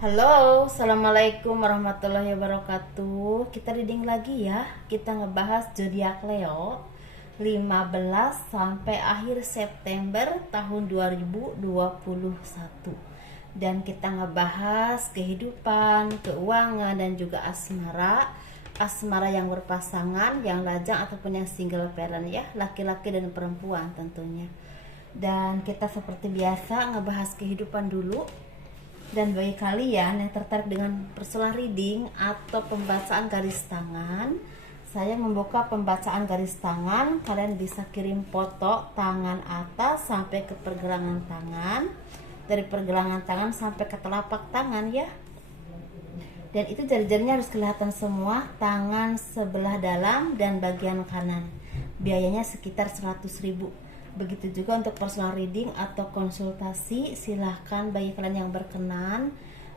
Halo, assalamualaikum warahmatullahi wabarakatuh. Kita reading lagi ya. Kita ngebahas zodiak Leo 15 sampai akhir September tahun 2021. Dan kita ngebahas kehidupan, keuangan dan juga asmara. Asmara yang berpasangan, yang lajang ataupun yang single parent ya, laki-laki dan perempuan tentunya. Dan kita seperti biasa ngebahas kehidupan dulu. Dan bagi kalian yang tertarik dengan personal reading atau pembacaan garis tangan, saya membuka pembacaan garis tangan. Kalian bisa kirim foto tangan atas sampai ke pergelangan tangan, dari pergelangan tangan sampai ke telapak tangan ya. Dan itu jari-jarinya harus kelihatan semua, tangan sebelah dalam dan bagian kanan. Biayanya sekitar 100.000. Begitu juga untuk personal reading atau konsultasi, silahkan bagi kalian yang berkenan,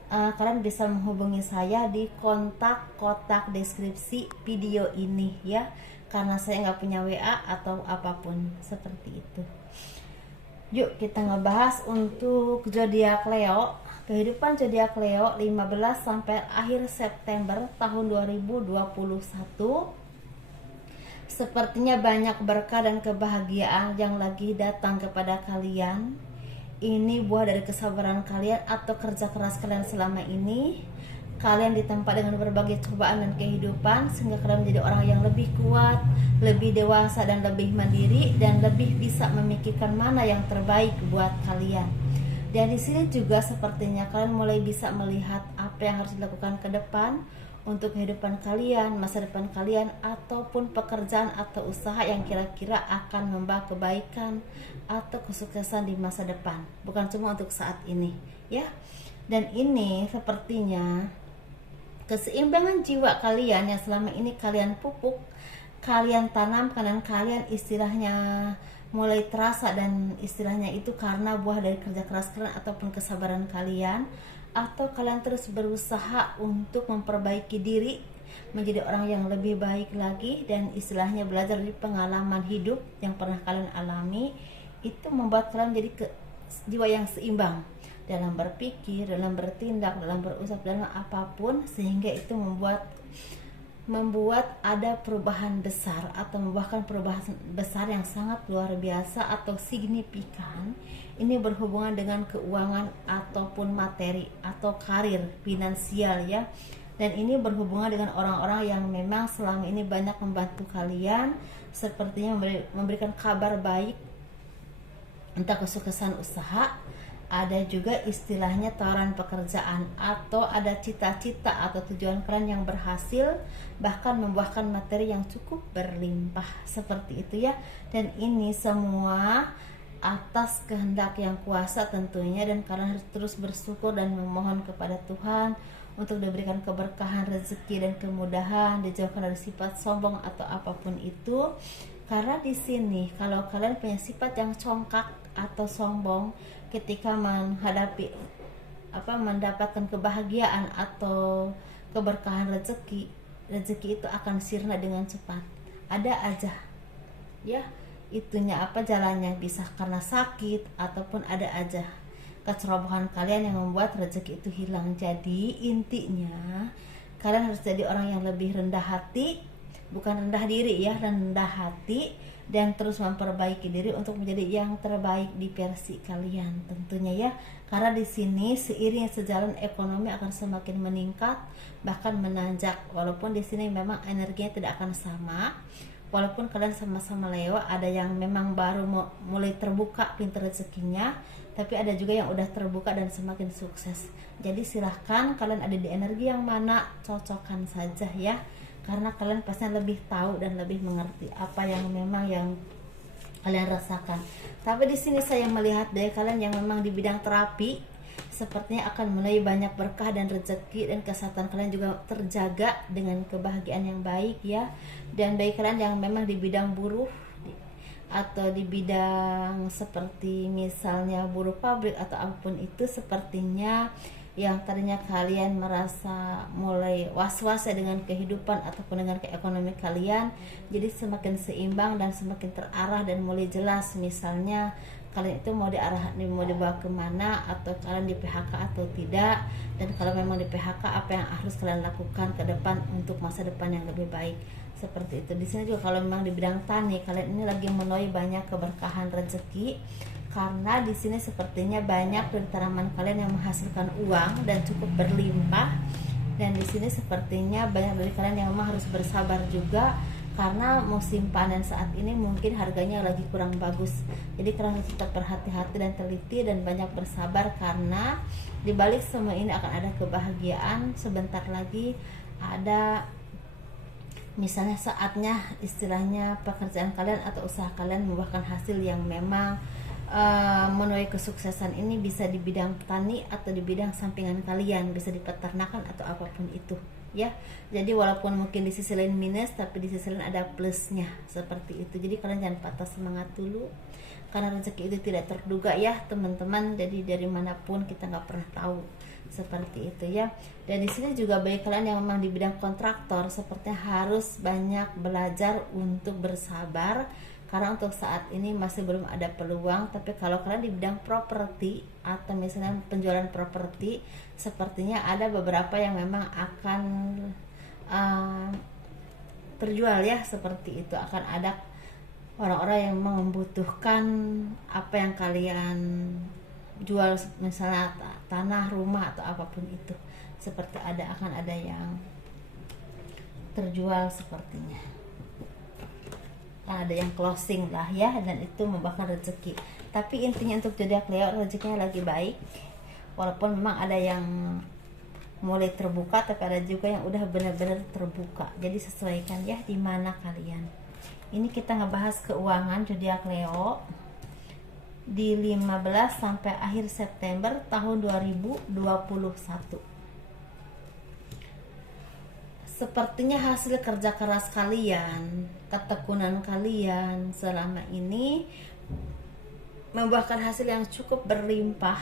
kalian bisa menghubungi saya di kontak kotak deskripsi video ini ya, karena saya nggak punya WA atau apapun seperti itu. Yuk kita ngebahas untuk zodiak Leo, kehidupan zodiak Leo 15 sampai akhir September tahun 2021. Sepertinya banyak berkah dan kebahagiaan yang lagi datang kepada kalian. Ini buah dari kesabaran kalian atau kerja keras kalian selama ini. Kalian ditempa dengan berbagai cobaan dan kehidupan, sehingga kalian menjadi orang yang lebih kuat, lebih dewasa dan lebih mandiri, dan lebih bisa memikirkan mana yang terbaik buat kalian. Dan di sini juga sepertinya kalian mulai bisa melihat apa yang harus dilakukan ke depan untuk kehidupan kalian, masa depan kalian, ataupun pekerjaan atau usaha yang kira-kira akan membawa kebaikan atau kesuksesan di masa depan, bukan cuma untuk saat ini ya. Dan ini sepertinya keseimbangan jiwa kalian yang selama ini kalian pupuk, kalian tanam, kanan kalian istilahnya mulai terasa, dan istilahnya itu karena buah dari kerja keras kalian ataupun kesabaran kalian, atau kalian terus berusaha untuk memperbaiki diri menjadi orang yang lebih baik lagi, dan istilahnya belajar dari pengalaman hidup yang pernah kalian alami. Itu membuat kalian menjadi jiwa yang seimbang dalam berpikir, dalam bertindak, dalam berusaha, dalam apapun, sehingga itu membuat ada perubahan besar atau membuahkan perubahan besar yang sangat luar biasa atau signifikan. Ini berhubungan dengan keuangan ataupun materi atau karir finansial ya. Dan ini berhubungan dengan orang-orang yang memang selama ini banyak membantu kalian, sepertinya memberikan kabar baik, entah kesuksesan usaha, ada juga istilahnya tawaran pekerjaan, atau ada cita-cita atau tujuan kalian yang berhasil, bahkan membuahkan materi yang cukup berlimpah seperti itu ya. Dan ini semua atas kehendak yang kuasa tentunya, dan kalian harus terus bersyukur dan memohon kepada Tuhan untuk diberikan keberkahan, rezeki dan kemudahan, dijauhkan dari sifat sombong atau apapun itu. Karena di sini kalau kalian punya sifat yang congkak atau sombong ketika mendapatkan kebahagiaan atau keberkahan rezeki itu akan sirna dengan cepat. Ada aja ya, itunya jalannya, bisa karena sakit ataupun ada aja kecerobohan kalian yang membuat rezeki itu hilang. Jadi intinya kalian harus jadi orang yang lebih rendah hati, bukan rendah diri ya, rendah hati, dan terus memperbaiki diri untuk menjadi yang terbaik di versi kalian tentunya ya. Karena di sini seiring sejalan ekonomi akan semakin meningkat, bahkan menanjak. Walaupun di sini memang energinya tidak akan sama, walaupun kalian sama-sama Leo, ada yang memang baru mulai terbuka pintu rezekinya, tapi ada juga yang udah terbuka dan semakin sukses. Jadi silahkan kalian ada di energi yang mana, cocokkan saja ya, karena kalian pasti lebih tahu dan lebih mengerti apa yang memang yang kalian rasakan. Tapi di sini saya melihat dari kalian yang memang di bidang terapi, sepertinya akan mulai banyak berkah dan rezeki, dan kesehatan kalian juga terjaga dengan kebahagiaan yang baik ya. Dan bagi kalian yang memang di bidang buruh atau di bidang seperti misalnya buruh pabrik atau apapun itu, sepertinya yang tadinya kalian merasa mulai was-was dengan kehidupan ataupun dengan keekonomi kalian, jadi semakin seimbang dan semakin terarah dan mulai jelas. Misalnya kalian itu mau mau dibawa kemana, atau kalian di PHK atau tidak, dan kalau memang di PHK apa yang harus kalian lakukan ke depan untuk masa depan yang lebih baik, seperti itu. Di sini juga kalau memang di bidang tani, kalian ini lagi menuai banyak keberkahan rezeki, karena di sini sepertinya banyak dari tanaman kalian yang menghasilkan uang dan cukup berlimpah. Dan di sini sepertinya banyak dari kalian yang memang harus bersabar juga, karena musim panen saat ini mungkin harganya lagi kurang bagus. Jadi kalian harus tetap berhati-hati dan teliti dan banyak bersabar, karena di balik semua ini akan ada kebahagiaan. Sebentar lagi ada, misalnya saatnya istilahnya pekerjaan kalian atau usaha kalian membuahkan hasil yang memang menuai kesuksesan. Ini bisa di bidang tani atau di bidang sampingan kalian, bisa di peternakan atau apapun itu ya. Jadi walaupun mungkin di sisi lain minus, tapi di sisi lain ada plusnya, seperti itu. Jadi kalian jangan patah semangat dulu, karena rezeki itu tidak terduga ya teman-teman. Jadi dari manapun kita nggak pernah tahu, seperti itu ya. Dan di sini juga bagi kalian yang memang di bidang kontraktor, sepertinya harus banyak belajar untuk bersabar, karena untuk saat ini masih belum ada peluang. Tapi kalau kalian di bidang properti atau misalnya penjualan properti, sepertinya ada beberapa yang memang akan terjual ya, seperti itu. Akan ada orang-orang yang membutuhkan apa yang kalian jual, misalnya tanah, rumah atau apapun itu, seperti akan ada yang terjual sepertinya. Ada yang closing lah ya, dan itu membawakan rezeki. Tapi intinya untuk zodiak Leo, rezekinya lagi baik, walaupun memang ada yang mulai terbuka, tapi ada juga yang udah benar-benar terbuka. Jadi sesuaikan ya di mana kalian. Ini kita ngebahas keuangan zodiak Leo di 15 sampai akhir September tahun 2021. Sepertinya hasil kerja keras kalian, ketekunan kalian selama ini membuahkan hasil yang cukup berlimpah,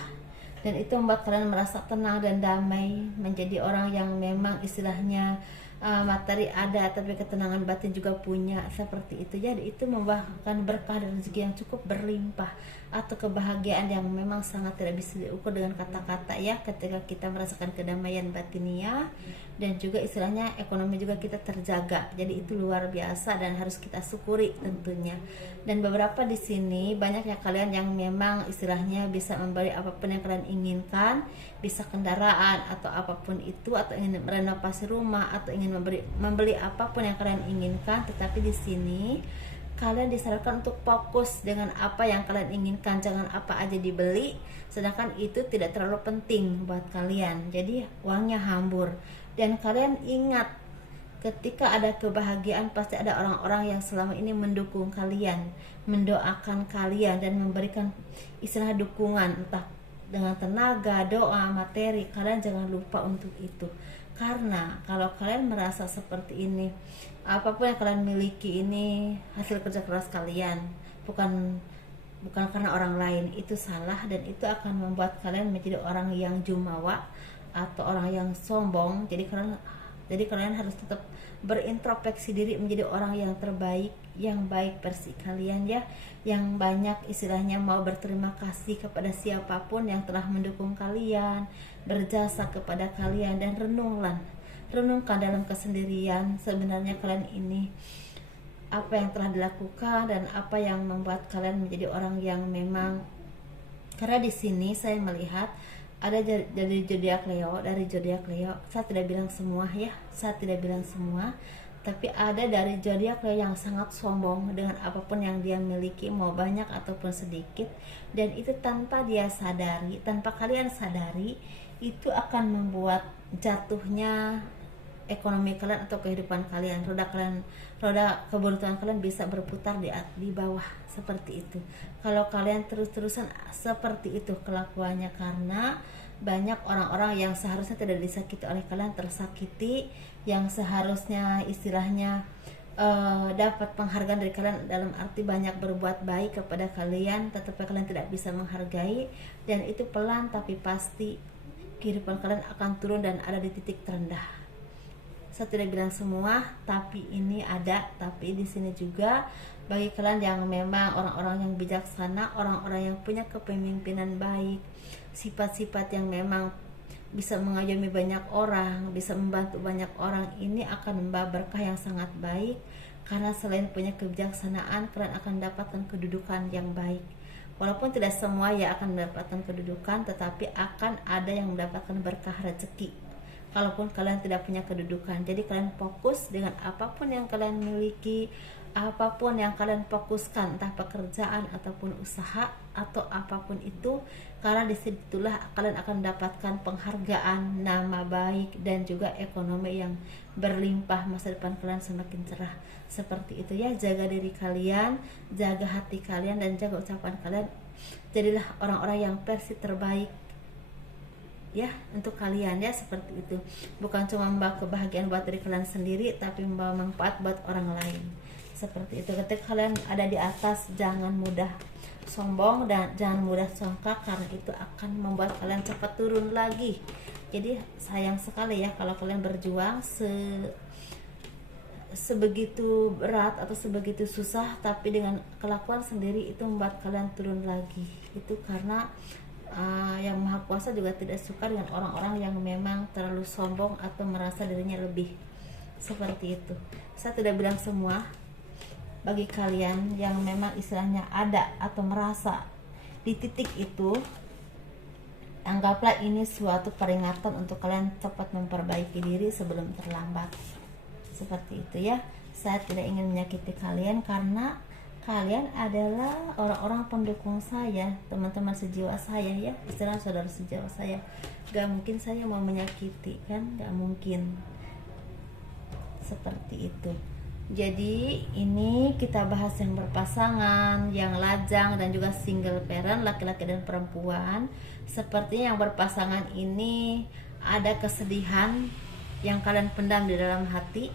dan itu membuat kalian merasa tenang dan damai, menjadi orang yang memang istilahnya materi ada tapi ketenangan batin juga punya, seperti itu. Jadi itu membuahkan berkah dan rezeki yang cukup berlimpah, atau kebahagiaan yang memang sangat tidak bisa diukur dengan kata-kata ya, ketika kita merasakan kedamaian batinia, dan juga istilahnya ekonomi juga kita terjaga. Jadi itu luar biasa dan harus kita syukuri tentunya. Dan beberapa di sini banyaknya kalian yang memang istilahnya bisa memberi apapun yang kalian inginkan, bisa kendaraan atau apapun itu, atau ingin merenovasi rumah, atau ingin membeli apapun yang kalian inginkan. Tetapi di sini kalian disarankan untuk fokus dengan apa yang kalian inginkan, jangan apa aja dibeli, sedangkan itu tidak terlalu penting buat kalian. Jadi uangnya hambur. Dan kalian ingat, ketika ada kebahagiaan pasti ada orang-orang yang selama ini mendukung kalian, mendoakan kalian, dan memberikan istilah dukungan, entah dengan tenaga, doa, materi. Kalian jangan lupa untuk itu, karena kalau kalian merasa seperti ini, apapun yang kalian miliki ini hasil kerja keras kalian, bukan karena orang lain, itu salah. Dan itu akan membuat kalian menjadi orang yang jumawa atau orang yang sombong. Jadi kalian harus tetap berintrospeksi diri, menjadi orang yang terbaik, yang baik versi kalian ya, yang banyak istilahnya mau berterima kasih kepada siapapun yang telah mendukung kalian, berjasa kepada kalian. Dan renungkan dalam kesendirian, sebenarnya kalian ini apa yang telah dilakukan dan apa yang membuat kalian menjadi orang yang memang, karena di sini saya melihat ada dari zodiak Leo, saya tidak bilang semua ya, tapi ada dari zodiak Leo yang sangat sombong dengan apapun yang dia miliki, mau banyak ataupun sedikit, dan itu tanpa dia sadari, tanpa kalian sadari, itu akan membuat jatuhnya ekonomi kalian atau kehidupan kalian, roda keberuntungan kalian bisa berputar di bawah, seperti itu. Kalau kalian terus-terusan seperti itu kelakuannya, karena banyak orang-orang yang seharusnya tidak disakiti oleh kalian tersakiti, yang seharusnya istilahnya dapat penghargaan dari kalian, dalam arti banyak berbuat baik kepada kalian, tetapi kalian tidak bisa menghargai. Dan itu pelan tapi pasti kehidupan kalian akan turun dan ada di titik terendah, Saya tidak bilang semua, tapi ini ada. Tapi di sini juga bagi kalian yang memang orang-orang yang bijaksana, orang-orang yang punya kepemimpinan baik, sifat-sifat yang memang bisa mengayomi banyak orang, bisa membantu banyak orang, ini akan membawa berkah yang sangat baik. Karena selain punya kebijaksanaan, kalian akan mendapatkan kedudukan yang baik. Walaupun tidak semua ya akan mendapatkan kedudukan, tetapi akan ada yang mendapatkan berkah rezeki kalaupun kalian tidak punya kedudukan. Jadi kalian fokus dengan apapun yang kalian miliki, apapun yang kalian fokuskan, entah pekerjaan ataupun usaha atau apapun itu, karena disitulah kalian akan mendapatkan penghargaan, nama baik, dan juga ekonomi yang berlimpah. Masa depan kalian semakin cerah. Seperti itu ya. Jaga diri kalian, jaga hati kalian, dan jaga ucapan kalian. Jadilah orang-orang yang versi terbaik ya untuk kalian ya. Seperti itu, bukan cuma membawa kebahagiaan buat diri kalian sendiri, tapi membawa manfaat buat orang lain. Seperti itu. Ketika kalian ada di atas, jangan mudah sombong dan jangan mudah songkak, karena itu akan membuat kalian cepat turun lagi. Jadi sayang sekali ya kalau kalian berjuang sebegitu berat atau sebegitu susah, tapi dengan kelakuan sendiri itu membuat kalian turun lagi. Itu karena yang Maha Kuasa juga tidak suka dengan orang-orang yang memang terlalu sombong atau merasa dirinya lebih. Seperti itu. Saya tidak bilang semua. Bagi kalian yang memang istilahnya ada atau merasa di titik itu, anggaplah ini suatu peringatan untuk kalian cepat memperbaiki diri sebelum terlambat. Seperti itu ya. Saya tidak ingin menyakiti kalian, karena kalian adalah orang-orang pendukung saya, teman-teman sejiwa saya ya, istilah saudara sejiwa saya. Gak mungkin saya mau menyakiti kan, gak mungkin. Seperti itu. Jadi ini kita bahas yang berpasangan, yang lajang, dan juga single parent, laki-laki dan perempuan. Sepertinya yang berpasangan ini ada kesedihan yang kalian pendam di dalam hati.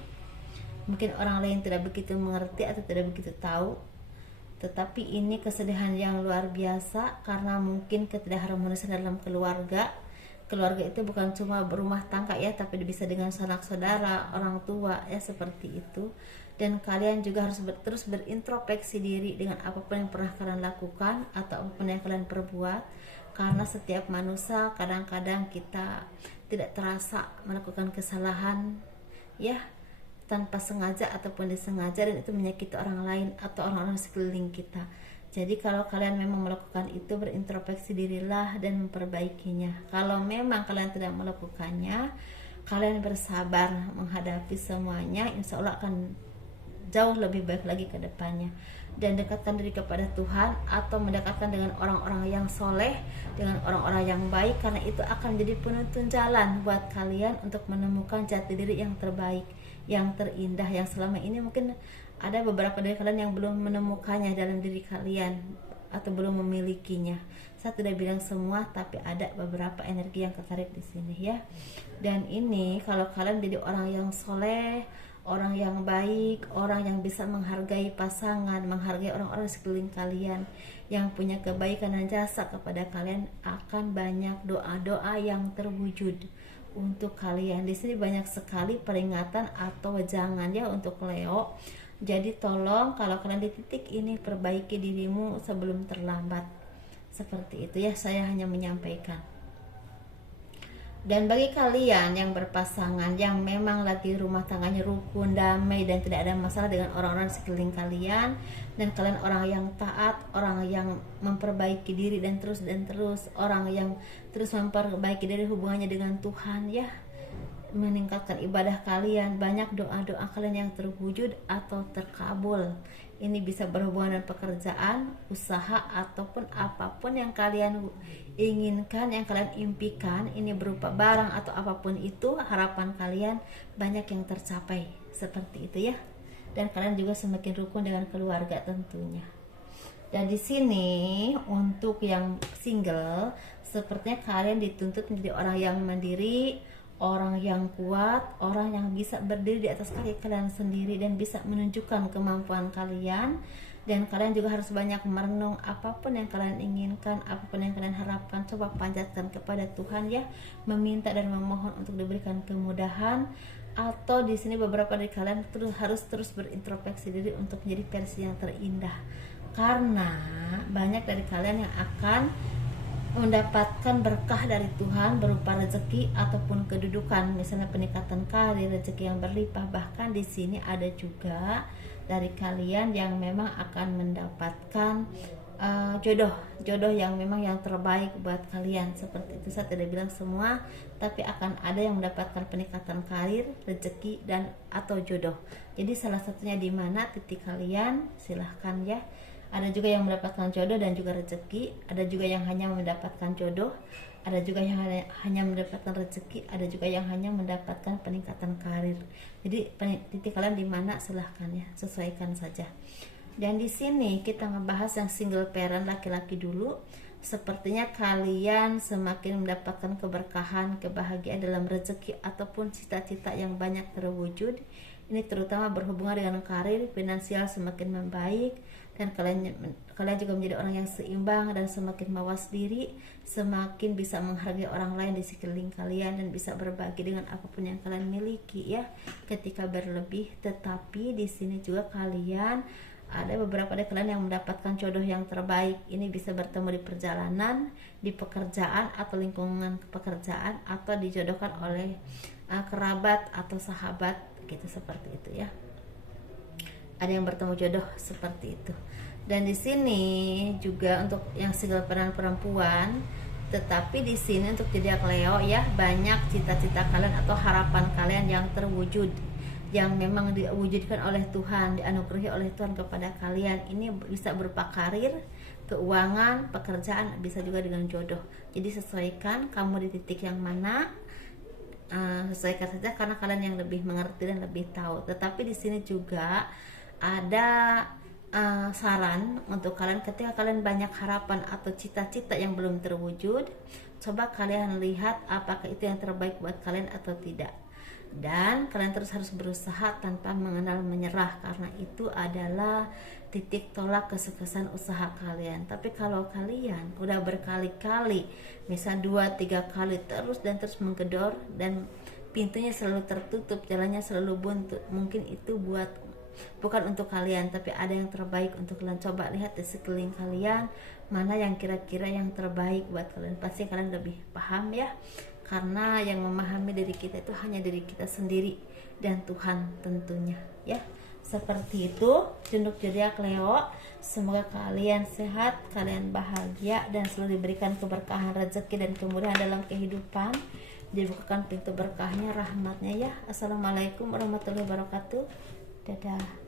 Mungkin orang lain tidak begitu mengerti atau tidak begitu tahu, tetapi ini kesedihan yang luar biasa karena mungkin ketidakharmonisan dalam keluarga. Keluarga itu bukan cuma berumah tangga ya, tapi bisa dengan sanak saudara, orang tua ya, seperti itu. Dan kalian juga harus terus berintrospeksi diri dengan apapun yang pernah kalian lakukan atau apapun yang kalian perbuat, karena setiap manusia kadang-kadang kita tidak terasa melakukan kesalahan ya, tanpa sengaja ataupun disengaja, dan itu menyakiti orang lain atau orang-orang sekeliling kita. Jadi kalau kalian memang melakukan itu, berintrospeksi dirilah dan memperbaikinya. Kalau memang kalian tidak melakukannya, kalian bersabar menghadapi semuanya, insya Allah akan jauh lebih baik lagi ke depannya. Dan dekatkan diri kepada Tuhan atau mendekatkan dengan orang-orang yang soleh, dengan orang-orang yang baik, karena itu akan menjadi penuntun jalan buat kalian untuk menemukan jati diri yang terbaik, yang terindah, yang selama ini mungkin ada beberapa dari kalian yang belum menemukannya dalam diri kalian atau belum memilikinya. Saya tidak bilang semua, tapi ada beberapa energi yang tertarik di sini ya. Dan ini kalau kalian jadi orang yang soleh, orang yang baik, orang yang bisa menghargai pasangan, menghargai orang-orang di sekeliling kalian, yang punya kebaikan dan jasa kepada kalian, akan banyak doa-doa yang terwujud untuk kalian. Di sini banyak sekali peringatan atau jangan ya untuk Leo. Jadi tolong kalau kalian di titik ini, perbaiki dirimu sebelum terlambat. Seperti itu ya, saya hanya menyampaikan. Dan bagi kalian yang berpasangan, yang memang lagi rumah tangganya rukun, damai, dan tidak ada masalah dengan orang-orang sekeliling kalian, dan kalian orang yang taat, orang yang memperbaiki diri dan terus orang yang terus memperbaiki diri hubungannya dengan Tuhan ya, meningkatkan ibadah kalian, banyak doa-doa kalian yang terwujud atau terkabul. Ini bisa berhubungan dengan pekerjaan, usaha, ataupun apapun yang kalian inginkan, yang kalian impikan. Ini berupa barang atau apapun itu, harapan kalian banyak yang tercapai. Seperti itu ya. Dan kalian juga semakin rukun dengan keluarga tentunya. Dan di sini untuk yang single, sepertinya kalian dituntut menjadi orang yang mandiri, orang yang kuat, orang yang bisa berdiri di atas kaki kalian sendiri dan bisa menunjukkan kemampuan kalian. Dan kalian juga harus banyak merenung apapun yang kalian inginkan, apapun yang kalian harapkan, coba panjatkan kepada Tuhan ya, meminta dan memohon untuk diberikan kemudahan. atau di sini beberapa dari kalian harus terus berintrospeksi diri untuk menjadi versi yang terindah, karena banyak dari kalian yang akan mendapatkan berkah dari Tuhan berupa rezeki ataupun kedudukan, misalnya peningkatan karir, rezeki yang berlimpah. Bahkan di sini ada juga dari kalian yang memang akan mendapatkan jodoh yang memang yang terbaik buat kalian. Seperti itu, saya tidak bilang semua, tapi akan ada yang mendapatkan peningkatan karir, rezeki, dan atau jodoh. Jadi salah satunya di mana titik kalian, silahkan ya. Ada juga yang mendapatkan jodoh dan juga rezeki, ada juga yang hanya mendapatkan jodoh, ada juga yang hanya mendapatkan rezeki, ada juga yang hanya mendapatkan peningkatan karir. Jadi titik kalian di mana, silahkan ya, sesuaikan saja. Dan di sini kita ngebahas yang single parent laki-laki dulu. Sepertinya kalian semakin mendapatkan keberkahan, kebahagiaan dalam rezeki ataupun cita-cita yang banyak terwujud. Ini terutama berhubungan dengan karir, finansial semakin membaik, dan kalian juga menjadi orang yang seimbang dan semakin mawas diri, semakin bisa menghargai orang lain di sekeliling kalian dan bisa berbagi dengan apapun yang kalian miliki ya, ketika berlebih. Tetapi di sini juga kalian ada beberapa dari kalian yang mendapatkan jodoh yang terbaik. Ini bisa bertemu di perjalanan, di pekerjaan atau lingkungan pekerjaan, atau dijodohkan oleh kerabat atau sahabat gitu, seperti itu ya. Ada yang bertemu jodoh seperti itu. Dan di sini juga untuk yang single parent perempuan, tetapi di sini untuk zodiak Leo ya, banyak cita-cita kalian atau harapan kalian yang terwujud, yang memang diwujudkan oleh Tuhan, dianugerahi oleh Tuhan kepada kalian. Ini bisa berupa karir, keuangan, pekerjaan, bisa juga dengan jodoh. Jadi sesuaikan kamu di titik yang mana, sesuaikan saja karena kalian yang lebih mengerti dan lebih tahu. Tetapi di sini juga ada saran untuk kalian ketika kalian banyak harapan atau cita-cita yang belum terwujud, coba kalian lihat apakah itu yang terbaik buat kalian atau tidak. Dan kalian terus harus berusaha tanpa mengenal menyerah, karena itu adalah titik tolak kesuksesan usaha kalian. Tapi kalau kalian udah berkali-kali, misal 2-3 kali terus menggedor dan pintunya selalu tertutup, jalannya selalu buntu, mungkin itu bukan untuk kalian, tapi ada yang terbaik untuk kalian. Coba lihat di sekeliling kalian mana yang kira-kira yang terbaik buat kalian. Pasti kalian lebih paham ya, karena yang memahami diri kita itu hanya diri kita sendiri dan Tuhan tentunya ya. Seperti itu untuk zodiak Leo. Semoga kalian sehat, kalian bahagia, dan selalu diberikan keberkahan rezeki dan kemudahan dalam kehidupan, dibukakan pintu berkahnya, rahmatnya ya. Assalamualaikum warahmatullahi wabarakatuh. Dadah.